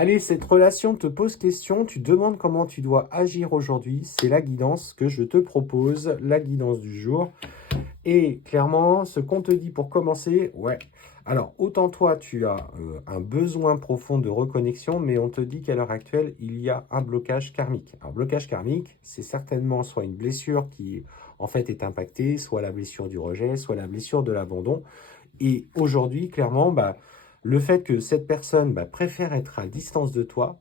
Allez, cette relation te pose question, tu demandes comment tu dois agir aujourd'hui. C'est la guidance que je te propose, la guidance du jour. Et clairement, ce qu'on te dit pour commencer, ouais. Alors, autant toi, tu as un besoin profond de reconnexion, mais on te dit qu'à l'heure actuelle, il y a un blocage karmique. Un blocage karmique, c'est certainement soit une blessure qui, en fait, est impactée, soit la blessure du rejet, soit la blessure de l'abandon. Et aujourd'hui, clairement, le fait que cette personne préfère être à distance de toi,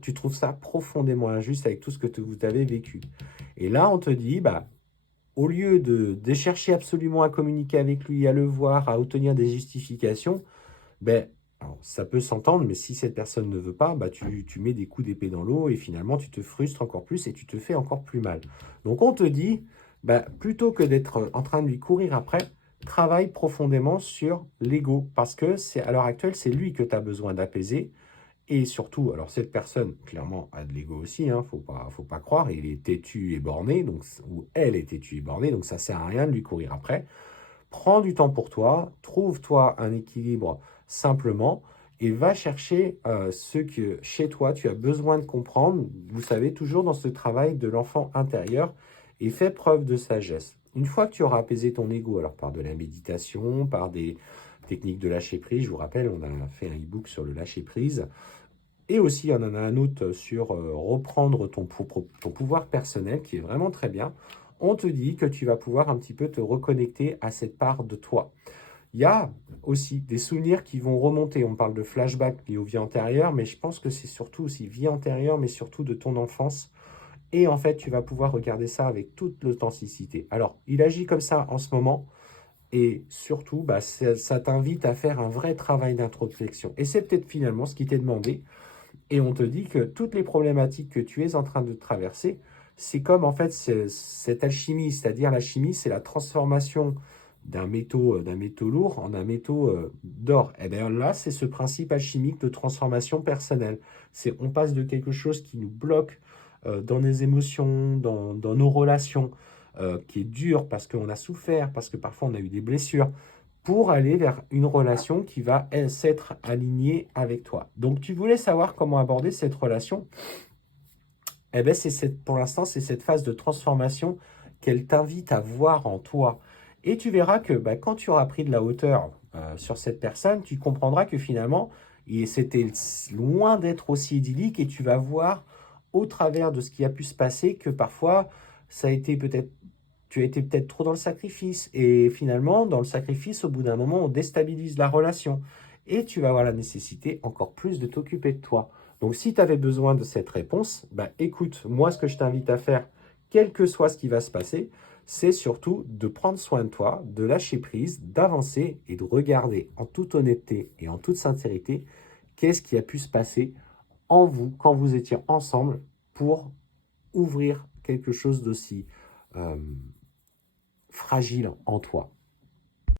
tu trouves ça profondément injuste avec tout ce que vous avez vécu. Et là, on te dit, au lieu de chercher absolument à communiquer avec lui, à le voir, à obtenir des justifications, alors, ça peut s'entendre, mais si cette personne ne veut pas, tu mets des coups d'épée dans l'eau et finalement tu te frustres encore plus et tu te fais encore plus mal. Donc on te dit, plutôt que d'être en train de lui courir après, travaille profondément sur l'ego parce que c'est à l'heure actuelle, c'est lui que tu as besoin d'apaiser. Et surtout, alors cette personne, clairement, a de l'ego aussi, hein, faut pas croire, il est têtu et borné, donc, ou elle est têtue et bornée, donc ça sert à rien de lui courir après. Prends du temps pour toi, trouve-toi un équilibre simplement et va chercher ce que chez toi tu as besoin de comprendre, vous savez, toujours dans ce travail de l'enfant intérieur et fais preuve de sagesse. Une fois que tu auras apaisé ton ego, alors par de la méditation, par des techniques de lâcher prise, je vous rappelle, on a fait un e-book sur le lâcher prise, et aussi, on en a un autre sur reprendre ton pouvoir personnel qui est vraiment très bien. On te dit que tu vas pouvoir un petit peu te reconnecter à cette part de toi. Il y a aussi des souvenirs qui vont remonter. On parle de flashback liés aux vies antérieures, mais je pense que c'est surtout aussi vie antérieure, mais surtout de ton enfance. Et en fait, tu vas pouvoir regarder ça avec toute l'authenticité. Alors, il agit comme ça en ce moment. Et surtout, ça t'invite à faire un vrai travail d'introspection. Et c'est peut-être finalement ce qui t'est demandé et on te dit que toutes les problématiques que tu es en train de traverser, c'est comme en fait cette alchimie, c'est-à-dire l'alchimie, c'est la transformation d'un métaux lourd en un métaux d'or. Et bien là, c'est ce principe alchimique de transformation personnelle. C'est on passe de quelque chose qui nous bloque dans nos émotions, dans nos relations, qui est dur parce qu'on a souffert, parce que parfois on a eu des blessures, pour aller vers une relation qui va s'être alignée avec toi. Donc, tu voulais savoir comment aborder cette relation. Eh bien, pour l'instant, c'est cette phase de transformation qu'elle t'invite à voir en toi. Et tu verras que quand tu auras pris de la hauteur sur cette personne, tu comprendras que finalement, c'était loin d'être aussi idyllique et tu vas voir au travers de ce qui a pu se passer que parfois, ça a été peut-être tu as été peut-être trop dans le sacrifice. Et finalement, dans le sacrifice, au bout d'un moment, on déstabilise la relation. Et tu vas avoir la nécessité encore plus de t'occuper de toi. Donc, si tu avais besoin de cette réponse, écoute, moi, ce que je t'invite à faire, quel que soit ce qui va se passer, c'est surtout de prendre soin de toi, de lâcher prise, d'avancer et de regarder en toute honnêteté et en toute sincérité qu'est-ce qui a pu se passer en vous quand vous étiez ensemble pour ouvrir quelque chose d'aussi euh, fragile en toi.